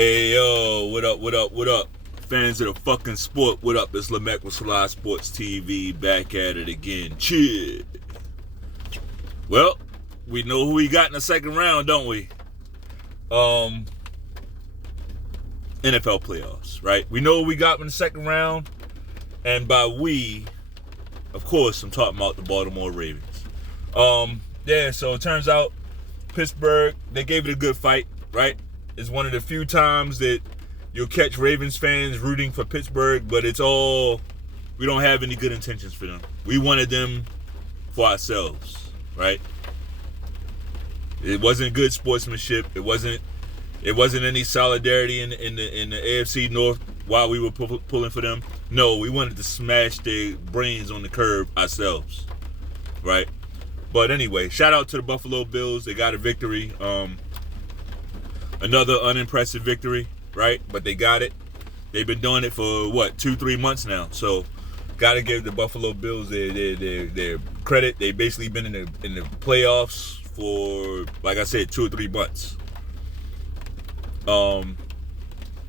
Hey yo, what up, what up, what up? Fans of the fucking sport, what up? It's Lamech with Selah Sports TV, back at it again. Cheers. Well, we know who we got in the second round, don't we? NFL playoffs, right? We know who we got in the second round, and by we, of course, I'm talking about the Baltimore Ravens. So it turns out Pittsburgh, they gave it a good fight, right? It's one of the few times that you'll catch Ravens fans rooting for Pittsburgh, but we don't have any good intentions for them. We wanted them for ourselves, right? It wasn't good sportsmanship. It wasn't any solidarity in the AFC North while we were pulling for them. No, we wanted to smash their brains on the curb ourselves, right? But anyway, shout out to the Buffalo Bills. They got a victory. Another unimpressive victory, right? But they got it. They've been doing it for 2-3 months now. So, gotta give the Buffalo Bills their credit. They've basically been in the playoffs for, like I said, 2 or 3 months.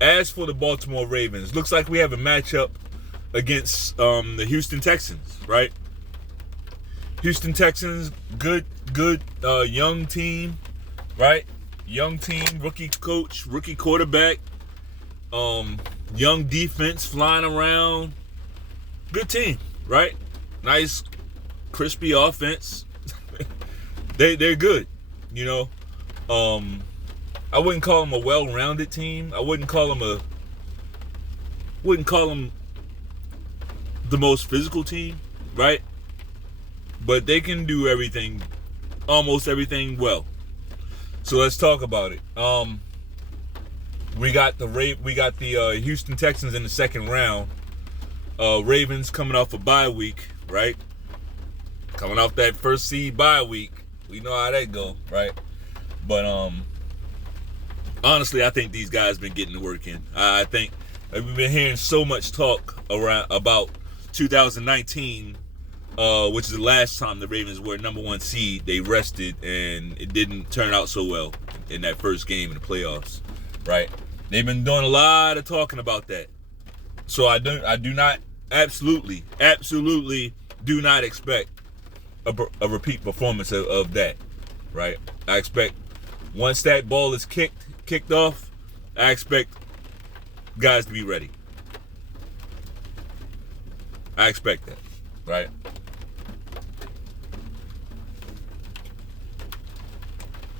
As for the Baltimore Ravens, looks like we have a matchup against the Houston Texans, right? Houston Texans, good young team, right? Young team, rookie coach, rookie quarterback, young defense flying around. Good team, right? Nice, crispy offense. They're good, you know. I wouldn't call them a well-rounded team. I wouldn't call them the most physical team, right? But they can do everything, almost everything well. So let's talk about it. We got the Houston Texans in the second round. Ravens coming off a bye week, right? Coming off that first seed bye week. We know how that go, right? But honestly, I think these guys been getting the work in. I think we've been hearing so much talk about 2019. Which is the last time the Ravens were number one seed. They rested, and it didn't turn out so well in that first game in the playoffs, right? They've been doing a lot of talking about that. So I do not absolutely do not expect a repeat performance of that, right? I expect once that ball is kicked off, I expect guys to be ready. I expect that, right?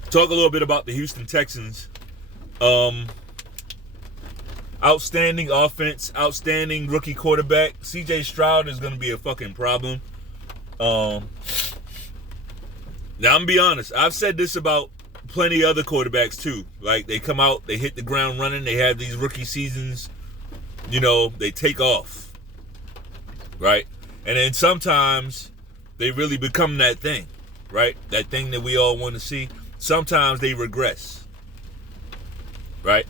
Talk a little bit about the Houston Texans. Outstanding offense, outstanding rookie quarterback. CJ Stroud is going to be a fucking problem. Now, I'm going to be honest. I've said this about plenty of other quarterbacks, too. Like, they come out, they hit the ground running. They have these rookie seasons. You know, they take off. Right? And then sometimes they really become that thing. Right? That thing that we all want to see. Sometimes they regress, right?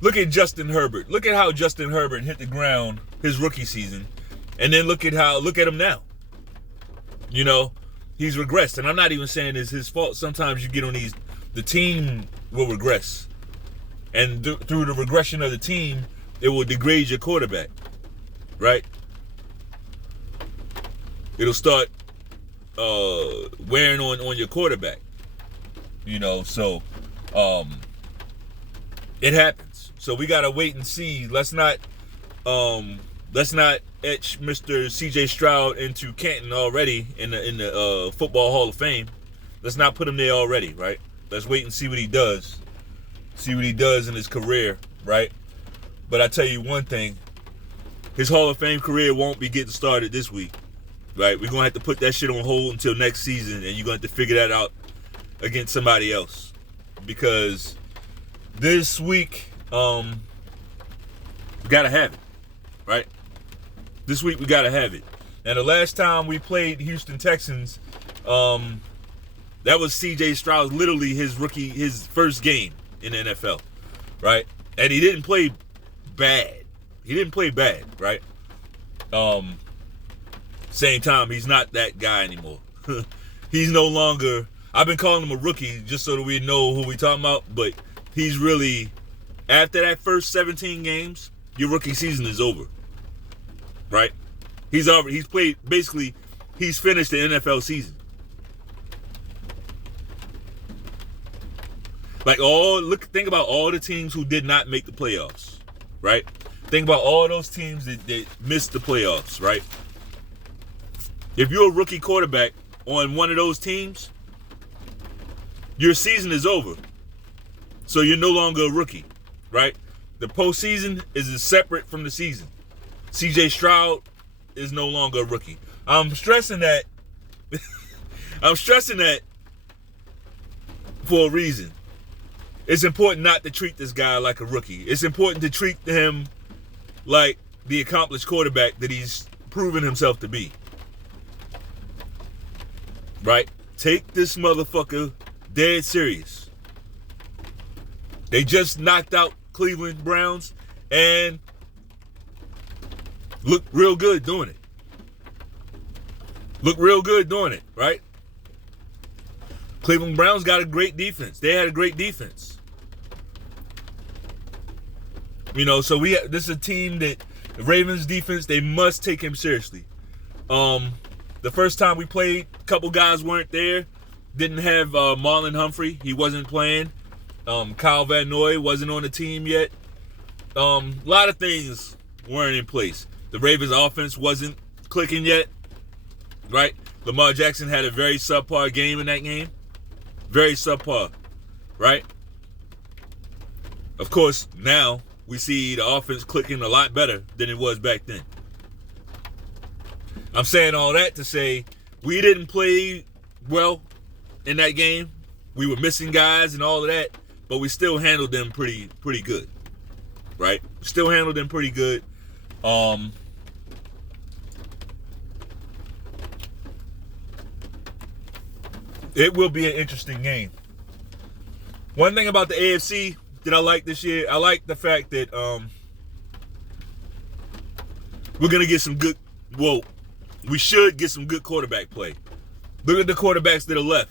Look at Justin Herbert. Look at how Justin Herbert hit the ground his rookie season, and then look at him now. You know, he's regressed, and I'm not even saying it's his fault. Sometimes you get on the team will regress, and through the regression of the team, it will degrade your quarterback, right? It'll start wearing on your quarterback. You know, so it happens. So we gotta wait and see. Let's not etch Mr. CJ Stroud into Canton already in the Football Hall of Fame. Let's not put him there already, right? Let's wait and see what he does. See what he does in his career, right? But I tell you one thing, his Hall of Fame career won't be getting started this week, right? We're gonna have to put that shit on hold until next season, and you're gonna have to figure that out against somebody else, because this week we gotta have it, right? This week we gotta have it. And the last time we played Houston Texans, that was CJ Stroud, literally his first game in the NFL, right? And he didn't play bad. Right? Same time, he's not that guy anymore. He's no longer. I've been calling him a rookie just so that we know who we talking about, but he's really After that first 17 games, your rookie season is over. Right? He's played, basically, he's finished the NFL season. Like think about all the teams who did not make the playoffs, right? Think about all those teams that missed the playoffs, right? If you're a rookie quarterback on one of those teams, your season is over. So you're no longer a rookie, right? The postseason is separate from the season. CJ Stroud is no longer a rookie. I'm stressing that. I'm stressing that for a reason. It's important not to treat this guy like a rookie. It's important to treat him like the accomplished quarterback that he's proven himself to be. Right? Take this motherfucker dead serious. They just knocked out Cleveland Browns and looked real good doing it. Looked real good doing it, right? Cleveland Browns got a great defense. They had a great defense. You know, so this is a team that the Ravens defense, they must take him seriously. The first time we played, a couple guys weren't there. Didn't have Marlon Humphrey. He wasn't playing. Kyle Van Noy wasn't on the team yet. A lot of things weren't in place. The Ravens offense wasn't clicking yet, right? Lamar Jackson had a very subpar game in that game. Very subpar, right? Of course, now we see the offense clicking a lot better than it was back then. I'm saying all that to say we didn't play well in that game. We were missing guys and all of that, but we still handled them pretty good, right? Still handled them pretty good. It will be an interesting game. One thing about the AFC that I like this year, I like the fact that we're going to get some good, we should get some good quarterback play. Look at the quarterbacks that are left.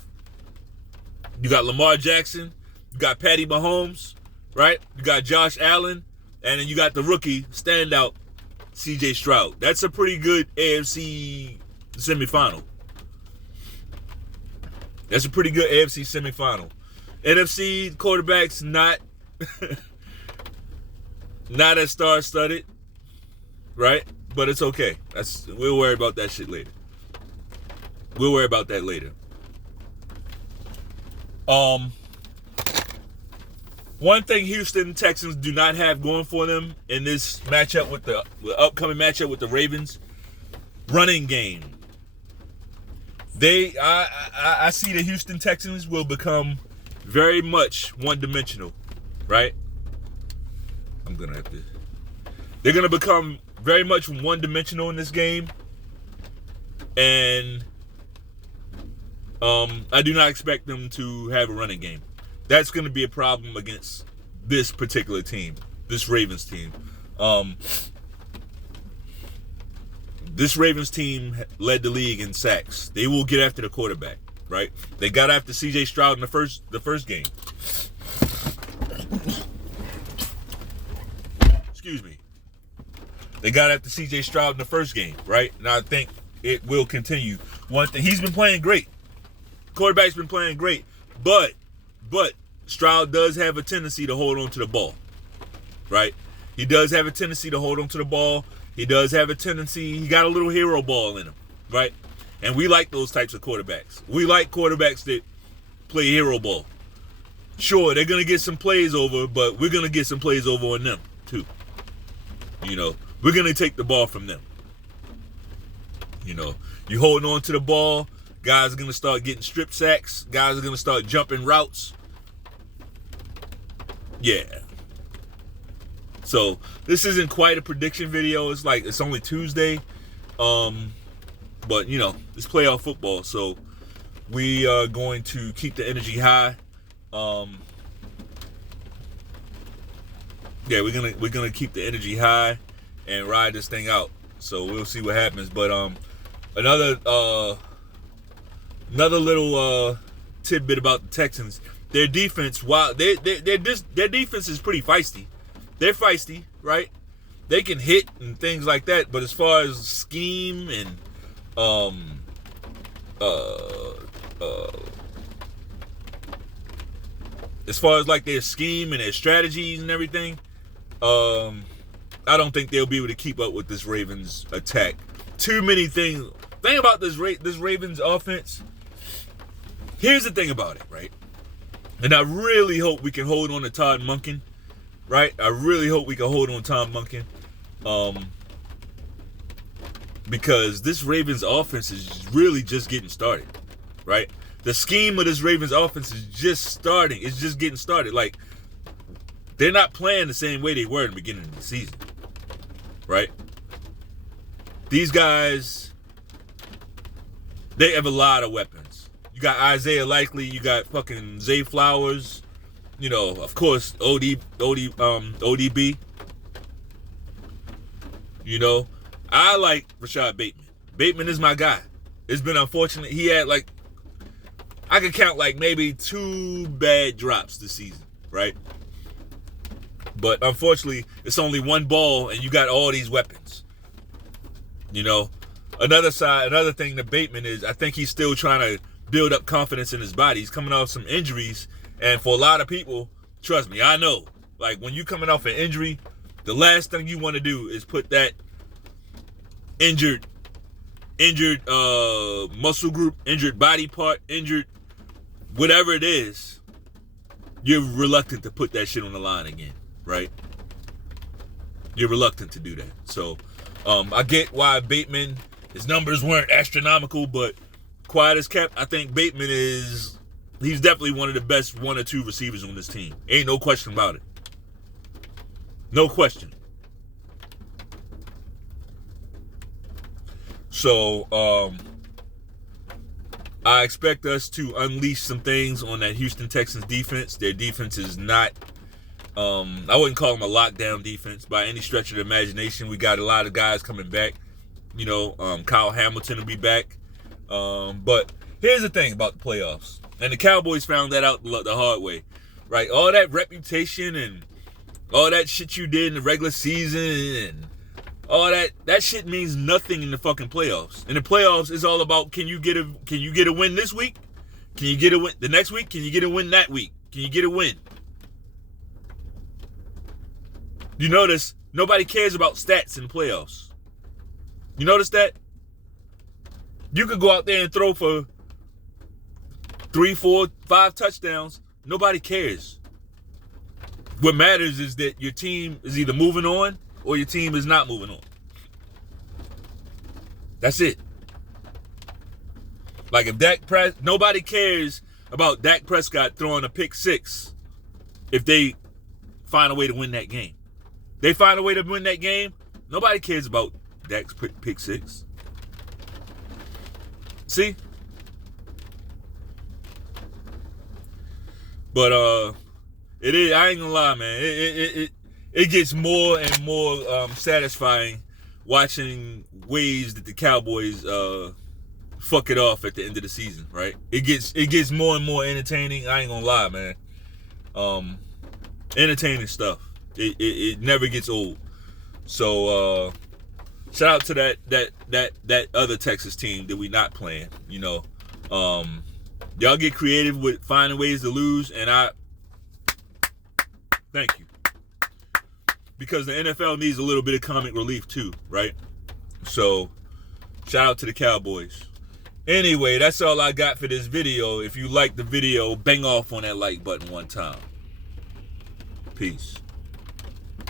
You got Lamar Jackson, you got Patty Mahomes, right? You got Josh Allen, and then you got the rookie standout, CJ Stroud. That's a pretty good AFC semifinal. That's a pretty good AFC semifinal. NFC quarterbacks not not as star-studded, right? But it's okay. We'll worry about that shit later. We'll worry about that later. One thing Houston Texans do not have going for them in this matchup with the upcoming matchup with the Ravens, running game. I see the Houston Texans will become very much one-dimensional, right? They're gonna become very much one-dimensional in this game, and I do not expect them to have a running game. That's gonna be a problem against this particular team, this Ravens team. This Ravens team led the league in sacks. They will get after the quarterback, right? They got after CJ Stroud in the first game. Excuse me. They got after CJ Stroud in the first game, right? And I think it will continue. One thing, he's been playing great. Quarterback's been playing great, but Stroud does have a tendency to hold on to the ball, right? He does have a tendency to hold on to the ball. He does have a tendency, he got a little hero ball in him, right? And we like those types of quarterbacks. We like quarterbacks that play hero ball. Sure, they're going to get some plays over, but we're going to get some plays over on them, too. You know, we're going to take the ball from them. You know, you holding on to the ball, guys are going to start getting strip sacks. Guys are going to start jumping routes. Yeah. So this isn't quite a prediction video. It's only Tuesday. But, you know, it's playoff football. So we are going to keep the energy high. Yeah, we're gonna keep the energy high and ride this thing out. So we'll see what happens. But another little tidbit about the Texans. their defense, while their defense is pretty feisty. They're feisty, right? They can hit and things like that, but as far as scheme and as far as like their scheme and their strategies and everything, I don't think they'll be able to keep up with this Ravens attack. Too many things. Thing about this Ravens offense. Here's the thing about it, right? And I really hope we can hold on to Todd Monken, right? I really hope we can hold on to Tom Monken. Because this Ravens offense is really just getting started, right? The scheme of this Ravens offense is just starting. It's just getting started. Like, they're not playing the same way they were in the beginning of the season, right? These guys, they have a lot of weapons. You got Isaiah Likely, you got fucking Zay Flowers, you know, of course, ODB. You know, I like Rashad Bateman. Bateman is my guy. It's been unfortunate. He had like, I could count like maybe 2 bad drops this season, right? But unfortunately, it's only 1 ball and you got all these weapons. You know, another thing to Bateman is I think he's still trying to build up confidence in his body. He's coming off some injuries. And for a lot of people, trust me, I know, like when you're coming off an injury, the last thing you want to do is put that injured muscle group, injured body part, injured whatever it is, you're reluctant to put that shit on the line again, right? You're reluctant to do that. So I get why Bateman, his numbers weren't astronomical, but quiet as kept, I think Bateman he's definitely one of the best 1 or 2 receivers on this team. Ain't no question about it. No question. So, I expect us to unleash some things on that Houston Texans defense. Their defense is not, I wouldn't call them a lockdown defense by any stretch of the imagination. We got a lot of guys coming back. You know, Kyle Hamilton will be back. But here's the thing about the playoffs. And the Cowboys found that out the hard way, right? All that reputation and all that shit you did in the regular season and all that shit means nothing in the fucking playoffs. In the playoffs, it's all about can you get a win this week? Can you get a win the next week? Can you get a win that week? Can you get a win? You notice nobody cares about stats in the playoffs. You notice that? You could go out there and throw for 3, 4, 5 touchdowns. Nobody cares. What matters is that your team is either moving on or your team is not moving on. That's it. Like if nobody cares about Dak Prescott throwing a pick 6 if they find a way to win that game. They find a way to win that game, nobody cares about Dak's pick 6. See? But it is, I ain't gonna lie, man. It gets more and more satisfying watching ways that the Cowboys fuck it off at the end of the season, right? It gets more and more entertaining. I ain't gonna lie, man. Entertaining stuff. It never gets old. So shout out to that other Texas team that we not playing. You know, y'all get creative with finding ways to lose, and I thank you. Because the NFL needs a little bit of comic relief too, right? So, shout out to the Cowboys. Anyway, that's all I got for this video. If you like the video, bang off on that like button one time. Peace.